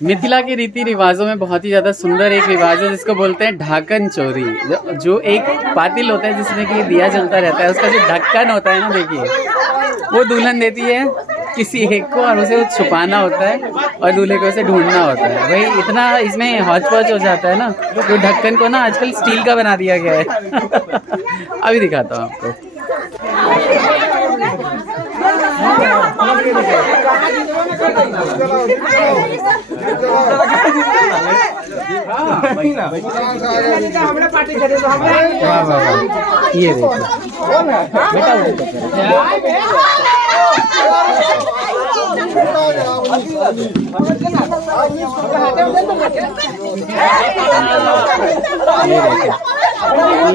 मिथिला के रीति रिवाजों में बहुत ही ज़्यादा सुंदर एक रिवाज है जिसको बोलते हैं ढाकन चोरी। जो एक पातिल होता है जिसमें कि दिया जलता रहता है, उसका जो ढक्कन होता है ना, देखिए वो दुल्हन देती है किसी एक को और उसे छुपाना होता है और दूल्हे को उसे ढूंढना होता है। भाई इतना इसमें हौच पौच हो जाता है ना, तो ढक्कन को ना आजकल स्टील का बना दिया गया है। अभी दिखाता हूँ आपको। ये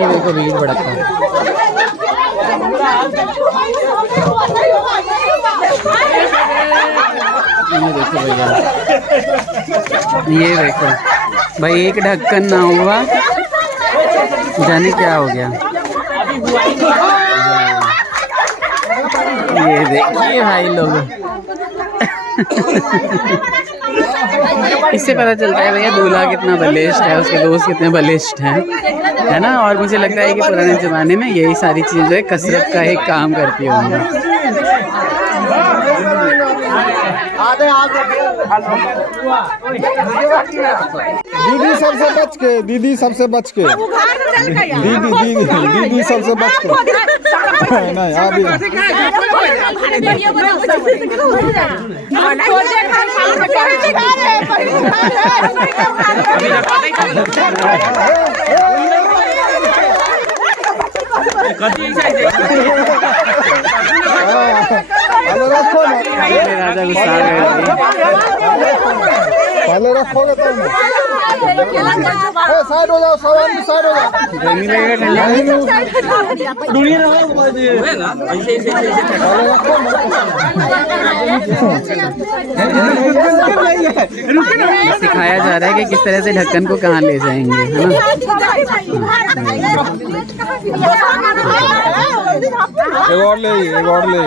देखो भीड़ भड़कता है। ये देखो भाई, एक ढक्कन ना हुआ जाने क्या हो गया। ये देखिए भाई लोग। इससे पता चलता है भैया दूल्हा कितना बलिष्ठ है, उसके दोस्त कितने बलिष्ठ हैं, है ना। और मुझे लगता है कि पुराने ज़माने में यही सारी चीज़ें कसरत का एक काम करती होंगी। दीदी सबसे बच के, दीदी सबसे बच के, दीदी सबसे बच के। नहीं अभी राजा गुस्सा आ गए। पहले रखोगे तब ना। साइड हो जाओ, साइड हो जाओ। गर्मी लगेगा, सिखाया जा रहा है कि किस तरह से ढक्कन को कहाँ ले जाएंगे, है ना। एक और ले, एक और ले।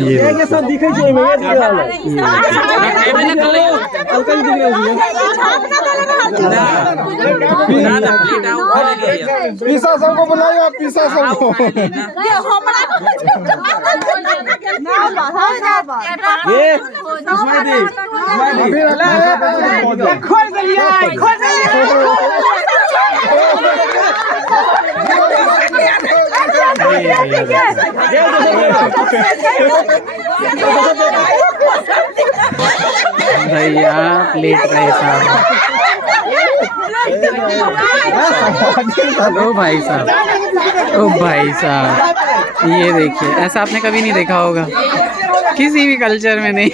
ये सब दिखे पीसा सबको बुलाओ, पीसा सबको। भैया प्लेट का हिसाब। ओ भाई साहब, ओ भाई साहब, ये देखिए, ऐसा आपने कभी नहीं देखा होगा किसी भी कल्चर में, नहीं।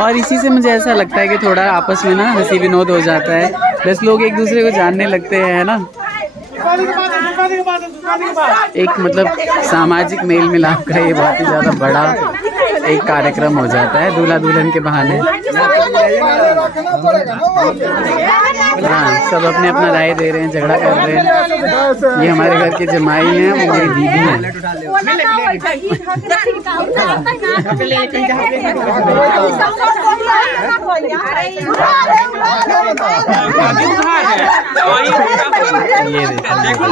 और इसी से मुझे ऐसा लगता है कि थोड़ा आपस में ना हंसी विनोद हो जाता है, 10 लोग एक दूसरे को जानने लगते हैं ना। एक मतलब सामाजिक मेल मिलाप का ये बहुत ही ज़्यादा बड़ा एक कार्यक्रम हो जाता है दूल्हा दुल्हन के बहाने। हाँ, सब अपने अपना राय दे रहे हैं, झगड़ा कर रहे हैं। ये हमारे घर के जमाई हैं, वो मेरी दीदी हैं। ये देखो,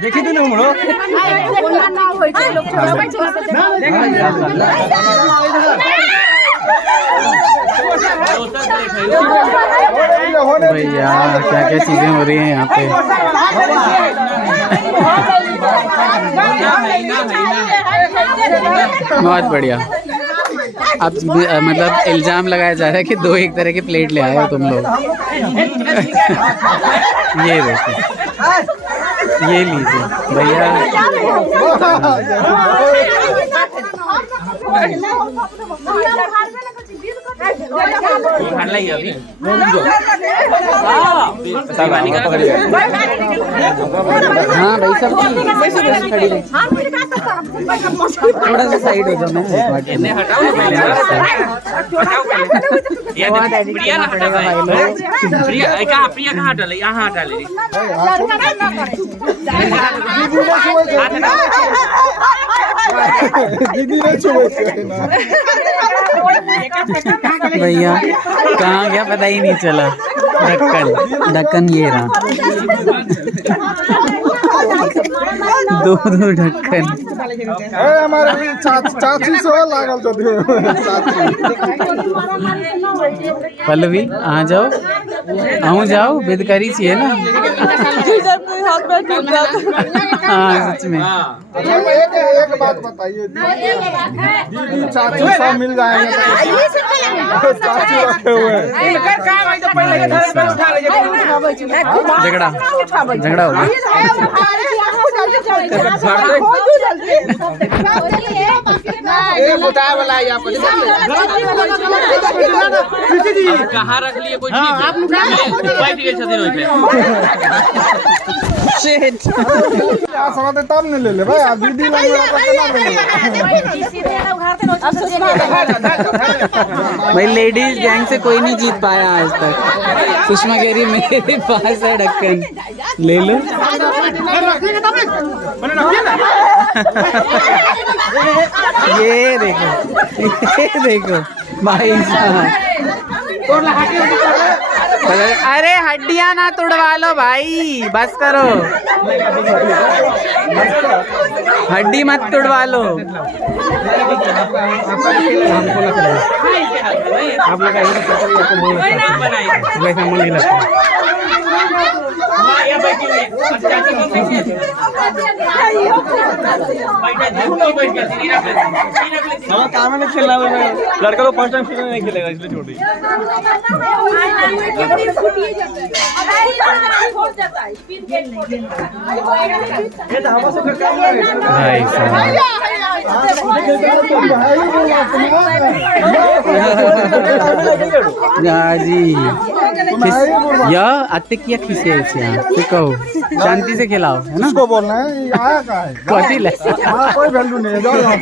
देखी तो नहीं भैया क्या क्या चीजें हो रही हैं यहाँ पे। बहुत बढ़िया। अब मतलब इल्जाम लगाया जा रहा है कि 2 एक तरह के प्लेट ले आए हो तुम लोग। ये देखो, ये लीजिए भैया। हाँ भाई सब खड़ी रही। थोड़ा सा साइड हो जाओ। मैं प्रिया कहाँ डाले? यहाँ डाले। भैया कहाँ गया पता ही नहीं चला। ढक्कन ये रहा। दो ढक्कन। हमारे चाची से लागल छथि। पल्लवी आ जाओ, आहू जाओ, बेदकारी चाहिए ना। हाँ सच में। एक बात बताइए, दीदी चाची सब मिल जाएंगे। चाची रखे हुए झगड़ा हो गया। कहाँ रख लिए कोई चीज? बैठ गए तब नहीं ले ले भाई। दीदी भाई लेडीज गैंग से कोई नहीं जीत पाया आज तक। सुषमा कह रही मेरे पास है ढक्कन, ले लो। ये देखो भाई साहब। अरे हड्डियां ना तुड़वा लो भाई, बस करो। हड्डी मत तुड़वा लो। आप लोग खेलना लड़का तो फर्स्ट टाइम नहीं खेलेगा, इसलिए छोड़ दिया। भाई जी या आते क्या खिसे ऐसे कहो, शांति से खिलाओ, है ना। इसको बोलना है आया का है कथी ले कोई वैल्यू नहीं है। जाओ यहाँ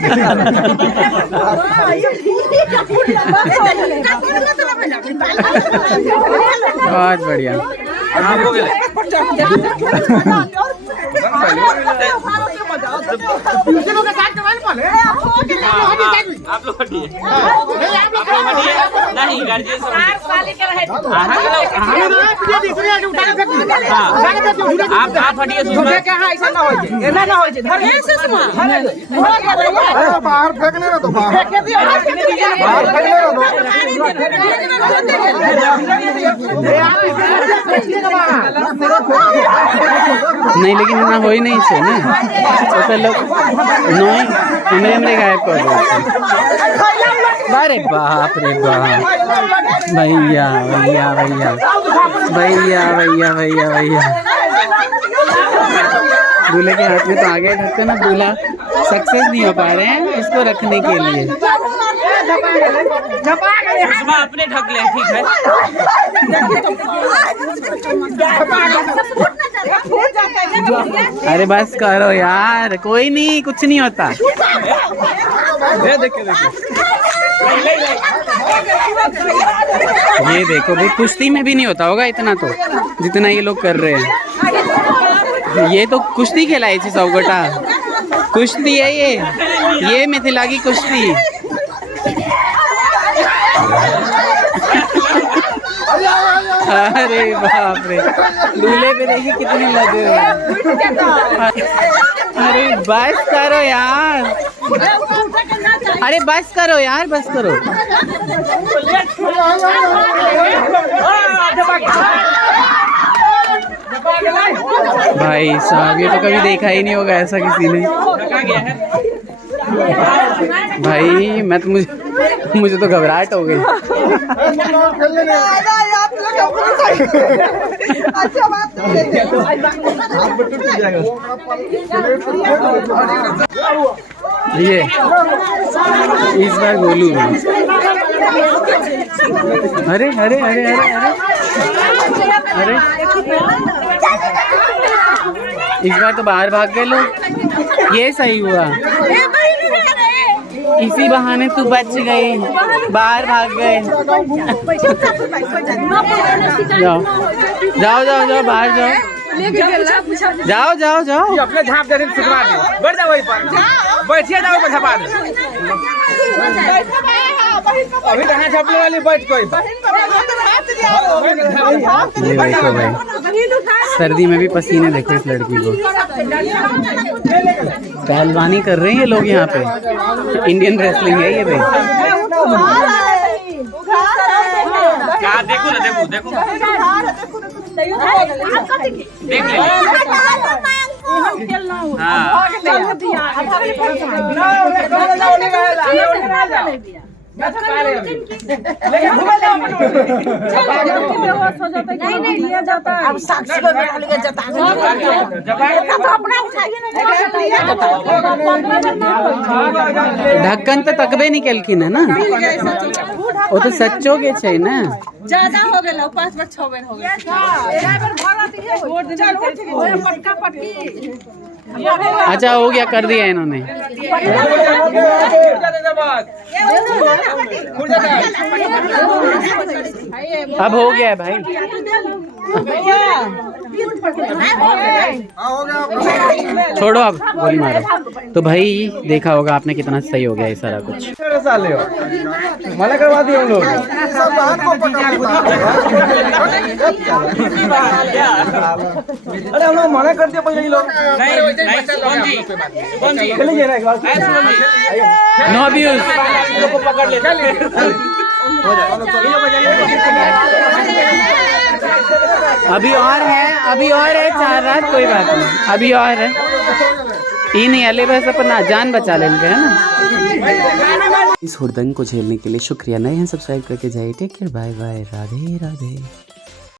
बहुत बढ़िया। आप लोग हटिए, नहीं गार्जियन सब आप हटिए। बाहर फेंकने ना तो बाहर फेंकने नहीं, लेकिन इतना हो ही नहीं छे ना, तो लोग नहीं हमरे गायब कर दो। अरे बाप रे बाप, भैया भैया भैया भैया भैया भैया भैया। दूल्हे के हाथ में तो आ गया ढक्कन ना, दूल्हा सक्सेस नहीं हो पा रहे हैं इसको रखने के लिए। अपने ढक ले, ठीक है। अरे बस करो यार, कोई नहीं, कुछ नहीं होता। ये देखो भाई, कुश्ती में भी नहीं होता होगा इतना तो, जितना ये लोग कर रहे हैं। ये तो कुश्ती खिलाई थी सौगटा, कुश्ती है ये मिथिला की कुश्ती। अरे बाप रे, दूल्हे पे देखिए कितने लगे हुए। अरे बस करो यार, अरे बस करो यार, बस करो। भाई साहब, ये तो कभी देखा ही नहीं होगा ऐसा किसी ने। भाई मैं तो मुझे तो घबराहट हो गई। ये इस बार गोलू अरे अरे अरे अरे अरे इस बार तो बाहर भाग गए लोग। ये सही हुआ, इसी बहाने तू बच गई, बाहर भाग गए। जाओ जाओ जाओ जाओ बाहर जाओ, जाओ जाओ जाओ। अपने झाँप दे सुधरा दे, बैठ जाओ वहीं पर, बैठिए जाओ पर झपा दे। अभी कहाँ झपने वाली, बैठ कोई ये देखो भाई, सर्दी में भी पसीने देखो इस लड़की को। पहलवानी कर रहे हैं ये लोग यहाँ पे, इंडियन रेसलिंग है ये भाई। क्या देखो ना, देखो देखो देख ले। हाँ ढक्कन तो तकबे नहीं केलखिन है ना, वो तो सच्चो के छै ना। ज्यादा हो गया, 5 बार 6 बार हो गया। अच्छा हो गया, कर दिया इन्होंने। अब हो गया है भाई, छोड़ो अब गोली मारो। तो भाई देखा होगा आपने कितना सही हो गया ये सारा कुछ। साले हो, मना करवा दिए हम लोग। अरे हम लोग मना कर दिए पहले ही लोग। नहीं नहीं, कौन जी कौन जी चलिए ना एक बार। No abuse. को पकड़ ले। अभी और है, अभी और है 4 रात, कोई बात नहीं, अभी और है। तीन ही अले बस अपना जान बचा लेंगे, है ना। इस हुड़दंग को झेलने के लिए शुक्रिया। नए हैं सब्सक्राइब करके जाइए। Take care, bye bye, Radhe Radhe.